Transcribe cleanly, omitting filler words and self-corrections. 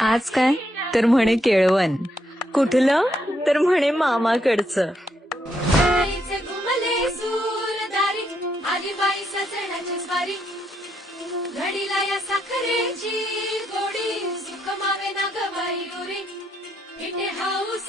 आज काय तर म्हणे केळवण. कुठलं तर म्हणे मामाकडचं. सणाईचे घुमले सूरदारी, आली बाई सजण्याची स्वारी. घडीला या साखरेची गोडी, सुख मावे ना गवाई गोरी. इथे हाऊस